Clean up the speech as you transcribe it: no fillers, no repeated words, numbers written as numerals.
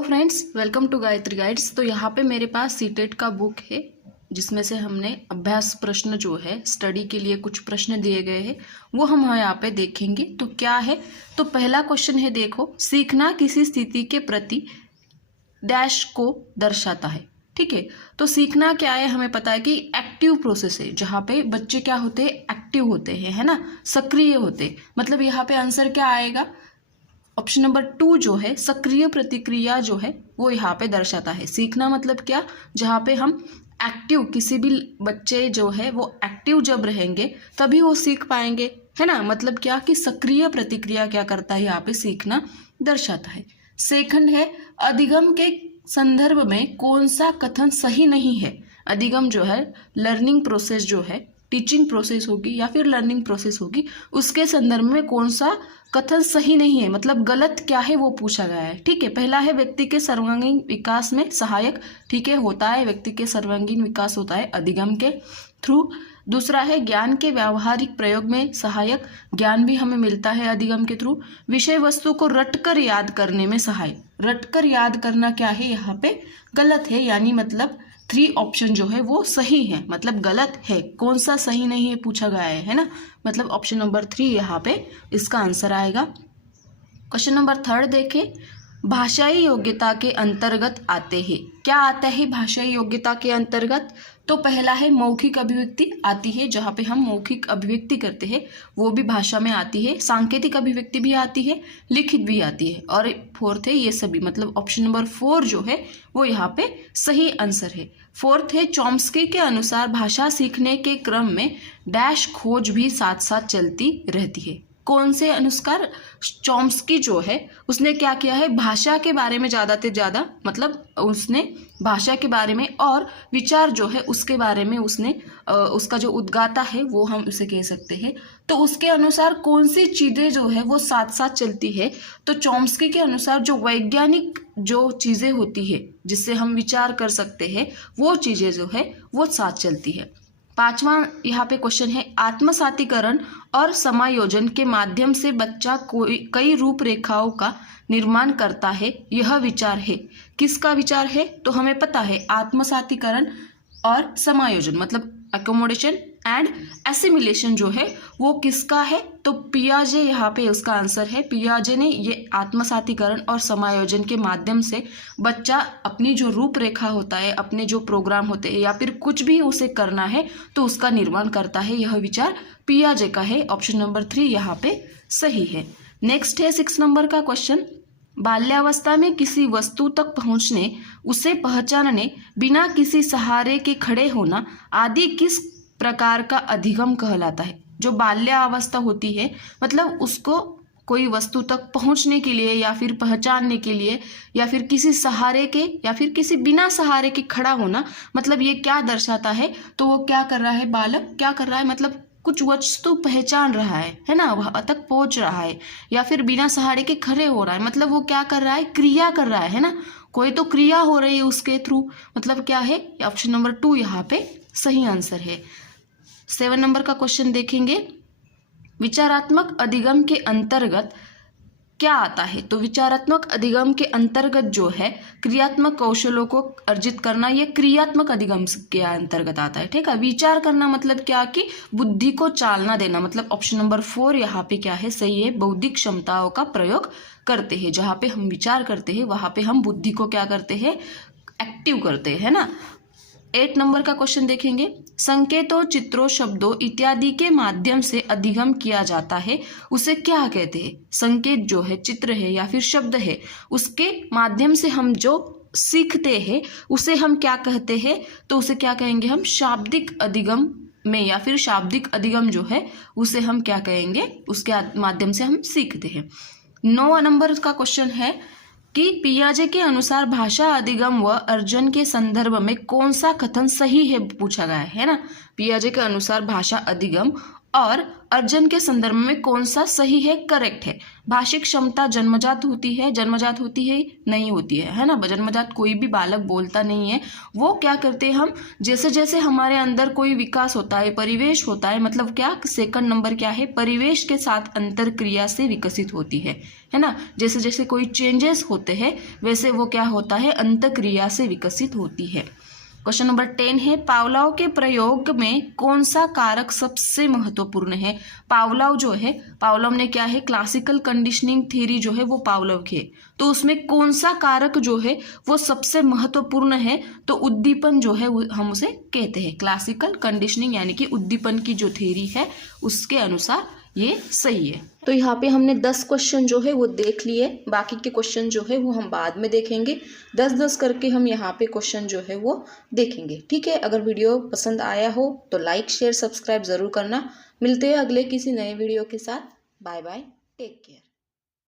तो friends, welcome to Gayatri guides. तो यहाँ पे मेरे पास सीटेट का बुक है जिसमें से हमने अभ्यास प्रश्न जो है स्टडी के लिए कुछ प्रश्न दिए गए हैं वो हम यहाँ पे देखेंगे। तो क्या है, तो पहला क्वेश्चन है, देखो, सीखना किसी स्थिति के प्रति डैश को दर्शाता है। ठीक है, तो सीखना क्या है, हमें पता है कि एक्टिव प्रोसेस है जहाँ पे बच्चे क्या होते हैं, एक्टिव होते हैं, है ना, सक्रिय होते। मतलब यहाँ पे आंसर क्या आएगा, ऑप्शन नंबर 2 जो है सक्रिय प्रतिक्रिया जो है वो यहाँ पे दर्शाता है। सीखना मतलब क्या, जहाँ पे हम एक्टिव, किसी भी बच्चे जो है वो एक्टिव जब रहेंगे तभी वो सीख पाएंगे, है ना। मतलब क्या कि सक्रिय प्रतिक्रिया क्या करता है, यहाँ पे सीखना दर्शाता है। सेकंड है, अधिगम के संदर्भ में कौन सा कथन सही नहीं है। अधिगम जो है लर्निंग प्रोसेस जो है, टीचिंग प्रोसेस होगी या फिर लर्निंग प्रोसेस होगी, उसके संदर्भ में कौन सा कथन सही नहीं है, मतलब गलत क्या है वो पूछा गया है। ठीक है, पहला है व्यक्ति के सर्वांगीण विकास में सहायक, ठीक है, होता है, व्यक्ति के सर्वांगीण विकास होता है अधिगम के थ्रू। दूसरा है ज्ञान के व्यावहारिक प्रयोग में सहायक, ज्ञान भी हमें मिलता है अधिगम के थ्रू। विषय वस्तु को रटकर याद करने में सहायक, रटकर याद करना क्या है, यहाँ पे गलत है, यानी मतलब 3 ऑप्शन जो है वो सही है, मतलब गलत है, कौन सा सही नहीं है पूछा गया है ना। मतलब ऑप्शन नंबर 3 यहाँ पे इसका आंसर आएगा। क्वेश्चन नंबर 3 देखें, भाषाई योग्यता के अंतर्गत आते हैं। क्या आता है भाषाई योग्यता के अंतर्गत, तो पहला है मौखिक अभिव्यक्ति आती है, जहाँ पे हम मौखिक अभिव्यक्ति करते हैं वो भी भाषा में आती है। सांकेतिक अभिव्यक्ति भी आती है, लिखित भी आती है, और 4th है ये सभी, मतलब ऑप्शन नंबर 4 जो है वो यहाँ पे सही आंसर है। 4th है, चॉम्स्की के अनुसार भाषा सीखने के क्रम में डैश खोज भी साथ साथ चलती रहती है। कौन से अनुसार, चॉम्स्की जो है उसने क्या किया है, भाषा के बारे में ज़्यादा से ज़्यादा, मतलब उसने भाषा के बारे में और विचार जो है उसके बारे में उसने उसका जो उद्गाता है वो हम उसे कह सकते हैं। तो उसके अनुसार कौन सी चीज़ें जो है वो साथ साथ चलती है, तो चॉम्स्की के अनुसार जो वैज्ञानिक जो चीज़ें होती है जिससे हम विचार कर सकते हैं वो चीज़ें जो है वो साथ चलती है। 5वां यहाँ पे क्वेश्चन है, आत्मसातीकरण और समायोजन के माध्यम से बच्चा कई रूपरेखाओं का निर्माण करता है, यह विचार है। किसका विचार है, तो हमें पता है आत्मसातीकरण और समायोजन मतलब अकोमोडेशन एंड एसिमिलेशन जो है वो किसका है, तो पियाजे यहाँ पे उसका आंसर है। पियाजे ने ये आत्मसातीकरण और समायोजन के माध्यम से बच्चा अपनी जो रूपरेखा होता है, अपने जो प्रोग्राम होते हैं या फिर कुछ भी उसे करना है तो उसका निर्माण करता है, यह विचार पियाजे का है। ऑप्शन नंबर 3 यहाँ पे सही है। नेक्स्ट है 6 नंबर का क्वेश्चन, बाल्यावस्था में किसी वस्तु तक पहुंचने, उसे पहचानने, बिना किसी सहारे के खड़े होना आदि किस प्रकार का अधिगम कहलाता है। जो बाल्यावस्था होती है मतलब उसको कोई वस्तु तक पहुंचने के लिए या फिर पहचानने के लिए या फिर किसी सहारे के या फिर किसी बिना सहारे के खड़ा होना, मतलब ये क्या दर्शाता है, तो वो क्या कर रहा है, बालक क्या कर रहा है, मतलब कुछ वस्तु पहचान रहा है ना, वह तक पहुंच रहा है, या फिर बिना सहारे के खड़े हो रहा है, मतलब वो क्या कर रहा है, क्रिया कर रहा है ना, कोई तो क्रिया हो रही है उसके थ्रू, मतलब क्या है, ऑप्शन नंबर 2 यहाँ पे सही आंसर है। 7 नंबर का क्वेश्चन देखेंगे, विचारात्मक अधिगम के अंतर्गत क्या आता है, तो विचारात्मक अधिगम के अंतर्गत जो है क्रियात्मक कौशलों को अर्जित करना, ये क्रियात्मक अधिगम के अंतर्गत आता है। ठीक है, विचार करना मतलब क्या कि बुद्धि को चालना देना, मतलब ऑप्शन नंबर 4 यहाँ पे क्या है, सही है, बौद्धिक क्षमताओं का प्रयोग करते हैं। जहाँ पे हम विचार करते हैं वहाँ पे हम बुद्धि को क्या करते हैं, एक्टिव करते हैं ना। 8 नंबर का क्वेश्चन देखेंगे, संकेतों, चित्रों, शब्दों इत्यादि के माध्यम से अधिगम किया जाता है, उसे क्या कहते हैं। संकेत जो है, चित्र है या फिर शब्द है, उसके माध्यम से हम जो सीखते हैं उसे हम क्या कहते हैं, तो उसे क्या कहेंगे हम, शाब्दिक अधिगम में या फिर शाब्दिक अधिगम जो है उसे हम क्या कहेंगे, उसके माध्यम से हम सीखते हैं। 9 नंबर का क्वेश्चन है कि पियाजे के अनुसार भाषा अधिगम व अर्जन के संदर्भ में कौन सा कथन सही है पूछा गया है ना। पियाजे के अनुसार भाषा अधिगम और अर्जन के संदर्भ में कौन सा सही है, करेक्ट है। भाषिक क्षमता जन्मजात होती है, जन्मजात होती है, नहीं होती है ना। जन्मजात कोई भी बालक बोलता नहीं है। वो क्या करते हैं हम, जैसे जैसे हमारे अंदर कोई विकास होता है, परिवेश होता है, मतलब क्या, सेकंड नंबर क्या है, परिवेश के साथ अंतर क्रिया से विकसित होती है ना। जैसे जैसे कोई चेंजेस होते हैं वैसे वो क्या होता है, अंतर क्रिया से विकसित होती है। क्वेश्चन नंबर 10 है, पावलोव के प्रयोग में कौन सा कारक सबसे महत्वपूर्ण है। पावलोव जो है, पावलोव ने क्या है, क्लासिकल कंडीशनिंग थ्योरी जो है वो पावलोव की है, तो उसमें कौन सा कारक जो है वो सबसे महत्वपूर्ण है, तो उद्दीपन जो है हम उसे कहते हैं। क्लासिकल कंडीशनिंग यानी कि उद्दीपन की जो थ्योरी है उसके अनुसार ये सही है। तो यहाँ पे हमने 10 क्वेश्चन जो है वो देख लिए, बाकी के क्वेश्चन जो है वो हम बाद में देखेंगे। 10-10 करके हम यहाँ पे क्वेश्चन जो है वो देखेंगे, ठीक है। अगर वीडियो पसंद आया हो तो लाइक शेयर सब्सक्राइब ज़रूर करना। मिलते हैं अगले किसी नए वीडियो के साथ। Bye bye, take care.